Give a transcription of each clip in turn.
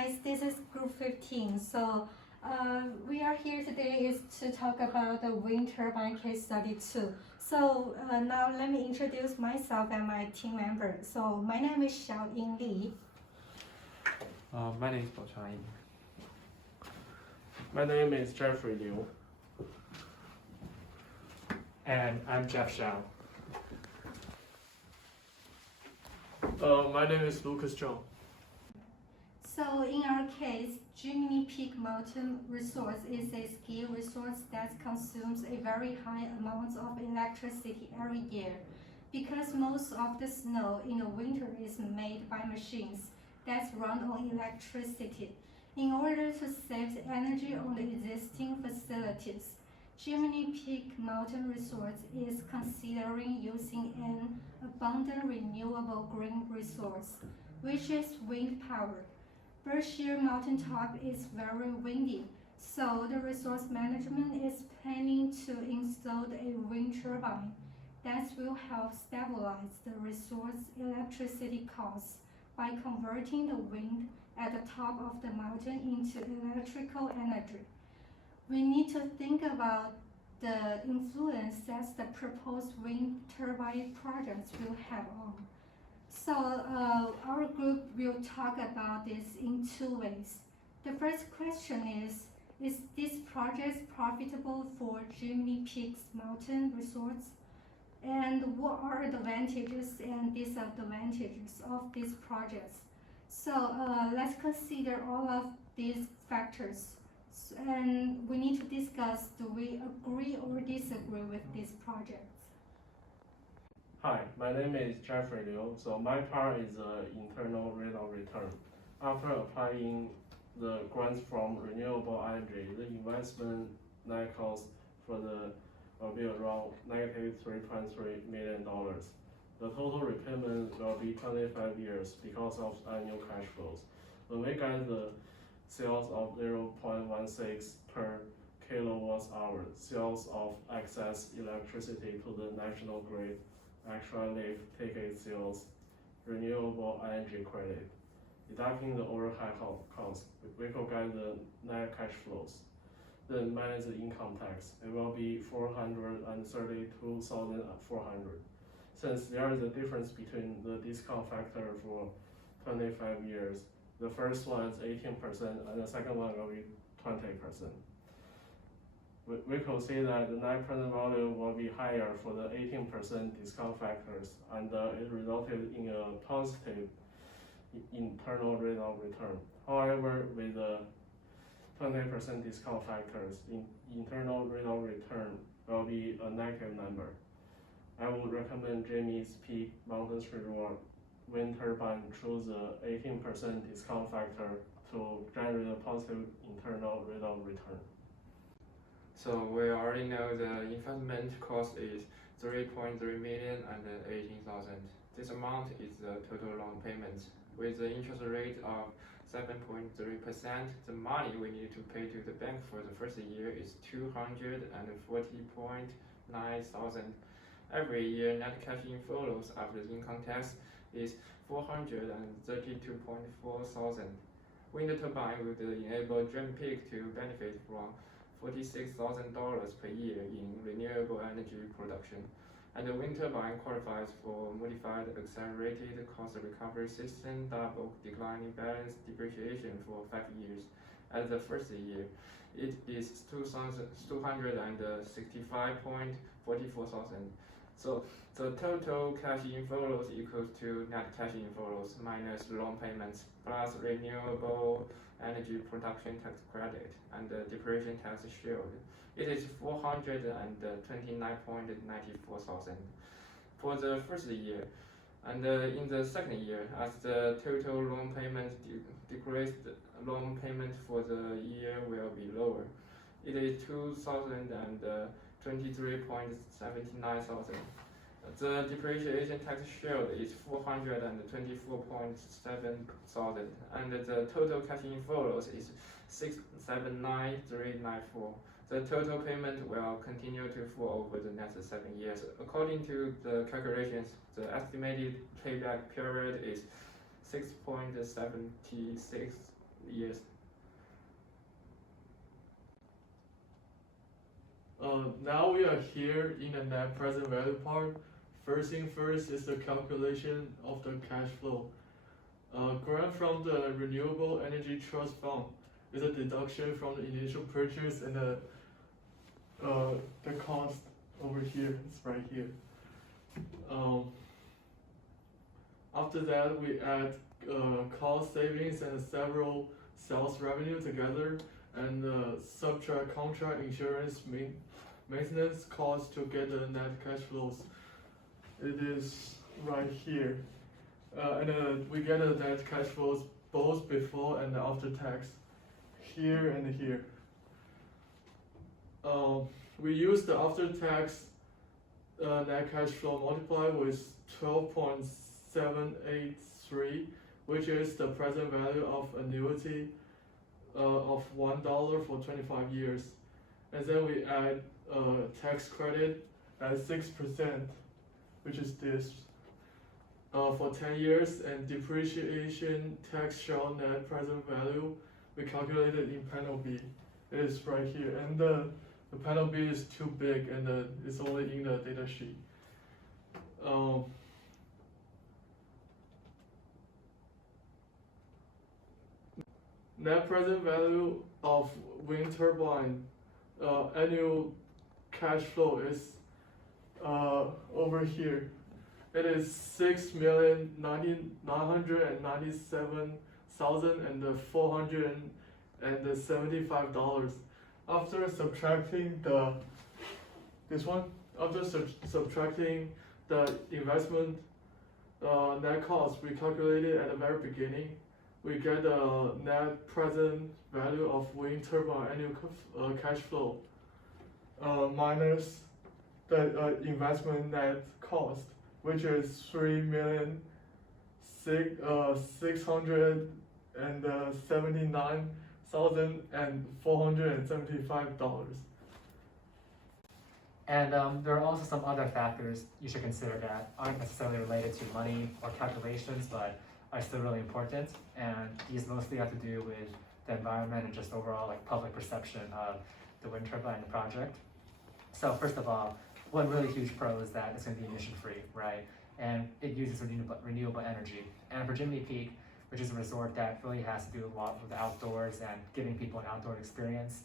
guys, this is group 15. So we are here today is to talk about the wind turbine case study 2. So now let me introduce myself and my team members. So my name is Xiaoying Li. My name is Baochang Yi. My name is Jeffrey Liu. And I'm Jeff Xiao. My name is Lucas Zhang. So in our case, Gemini Peak Mountain Resource is a ski resource that consumes a very high amount of electricity every year. Because most of the snow in the winter is made by machines that run on electricity. In order to save the energy on the existing facilities, Gemini Peak Mountain Resource is considering using an abundant renewable green resource, which is wind power. Berkshire Mountaintop is very windy, so the resource management is planning to install a wind turbine that will help stabilize the resource electricity costs by converting the wind at the top of the mountain into electrical energy. We need to think about the influence that the proposed wind turbine projects will have on. So our group will talk about this in two ways. The first question is this project profitable for Gemini Peaks Mountain Resorts? And what are the advantages and disadvantages of these projects? So let's consider all of these factors. And we need to discuss, do we agree or disagree with these projects? Hi, my name is Jeffrey Liu. So my part is internal rate of return. After applying the grants from renewable energy, the investment net cost for the will be around -$3.3 million. The total repayment will be 25 years because of annual cash flows. When we get the sales of 0.16 per kilowatt hour, sales of excess electricity to the national grid, extra lift ticket sales, renewable energy credit, deducting the overhead cost, we could get the net cash flows. Then minus the income tax, it will be 432,400. Since there is a difference between the discount factor for 25 years, the first one is 18% and the second one will be 20%. We could see that the net present value will be higher for the 18% discount factors, and it resulted in a positive internal rate of return. However, with the 20% discount factors, internal rate of return will be a negative number. I would recommend Gemini's Peak Mountain Resort wind turbine choose the 18% discount factor to generate a positive internal rate of return. So we already know the investment cost is 3.3 million and 18,000. This amount is the total loan payment. With the interest rate of 7.3%, the money we need to pay to the bank for the first year is 240.9 thousand. Every year, net cash inflows after the income tax is 432.4 thousand. Wind turbine will enable Gemini Peak to benefit from $46,000 per year in renewable energy production, and the wind turbine qualifies for modified accelerated cost recovery system double declining balance depreciation for 5 years. At the first year, it is 265.44 thousand. So the total cash inflows equals to net cash inflows minus loan payments plus renewable energy production tax credit and the depreciation tax shield. It is 429.94 thousand for the first year. And in the second year, as the total loan payment decreased, loan payment for the year will be lower. It is 2,023.79 thousand. The depreciation tax shield is 424.7 thousand, and the total cash inflows is 679,394. The total payment will continue to fall over the next 7 years. According to the calculations, the estimated payback period is 6.76 Yes. Now we are here in the net present value part. First thing first is the calculation of the cash flow. Grant from the Renewable Energy Trust Fund is a deduction from the initial purchase and the cost over here. It's right here. After that, we add cost savings and several sales revenue together, and subtract contract insurance maintenance costs to get the net cash flows. It is right here. And we get the net cash flows both before and after tax, here and here. We use the after tax net cash flow multiplied with 12.783, which is the present value of annuity of $1 for 25 years. And then we add tax credit at 6%, which is this, for 10 years, and depreciation tax shell net present value, we calculated in panel B. It is right here, and the panel B is too big, and it's only in the data sheet. Net present value of wind turbine annual cash flow is over here. It is $6,997,475. After subtracting subtracting the investment net cost we calculated at the very beginning, we get the net present value of wind turbine annual cash flow minus the investment net cost, which is $3,679,475. And there are also some other factors you should consider that aren't necessarily related to money or calculations, but are still really important. And these mostly have to do with the environment and just overall like public perception of the wind turbine project. So first of all, one really huge pro is that it's going to be emission free, right? And it uses renewable energy. And for Jiminy Peak, which is a resort that really has to do a lot with the outdoors and giving people an outdoor experience,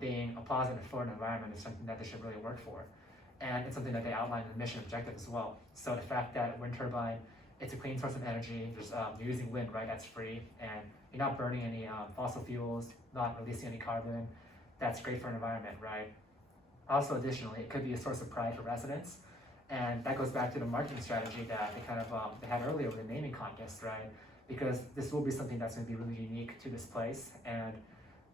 being a positive for an environment is something that they should really work for. And it's something that they outline in the mission objective as well. So the fact that wind turbine, it's a clean source of energy, you're using wind, right, that's free, and you're not burning any fossil fuels, not releasing any carbon, that's great for an environment, right? Also, additionally, it could be a source of pride for residents, and that goes back to the marketing strategy that they they had earlier with the naming contest, right? Because this will be something that's going to be really unique to this place, and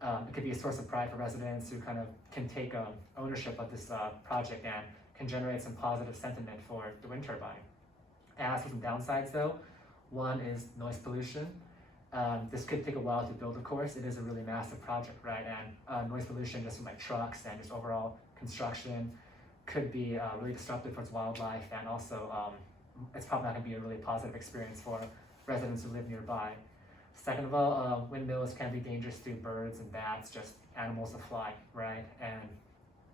it could be a source of pride for residents who can take ownership of this project and can generate some positive sentiment for the wind turbine. As for some downsides though, one is noise pollution. This could take a while to build, of course. It is a really massive project, right? And noise pollution just from like trucks and just overall construction could be really disruptive towards wildlife, and also it's probably not going to be a really positive experience for residents who live nearby. Second of all, windmills can be dangerous to birds and bats, just animals that fly, right? And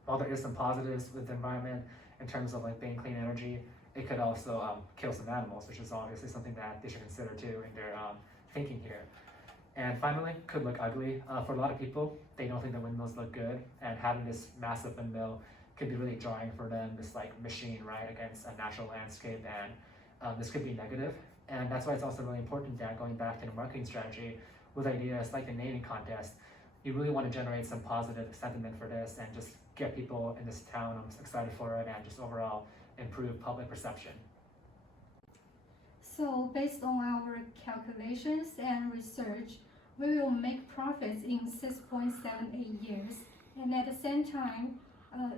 while there is some positives with the environment in terms of like being clean energy, it could also kill some animals, which is obviously something that they should consider too in their thinking here. And finally, could look ugly. For a lot of people, they don't think the windmills look good, and having this massive windmill could be really jarring for them, this like machine, right, against a natural landscape, and this could be negative. And that's why it's also really important that going back to the marketing strategy with ideas like the naming contest, you really want to generate some positive sentiment for this and just get people in this town excited for it and just overall improve public perception. So based on our calculations and research, we will make profits in 6.78 years. And at the same time,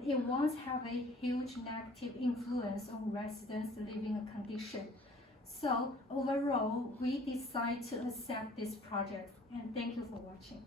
it won't have a huge negative influence on residents' living condition. So overall, we decide to accept this project. And thank you for watching.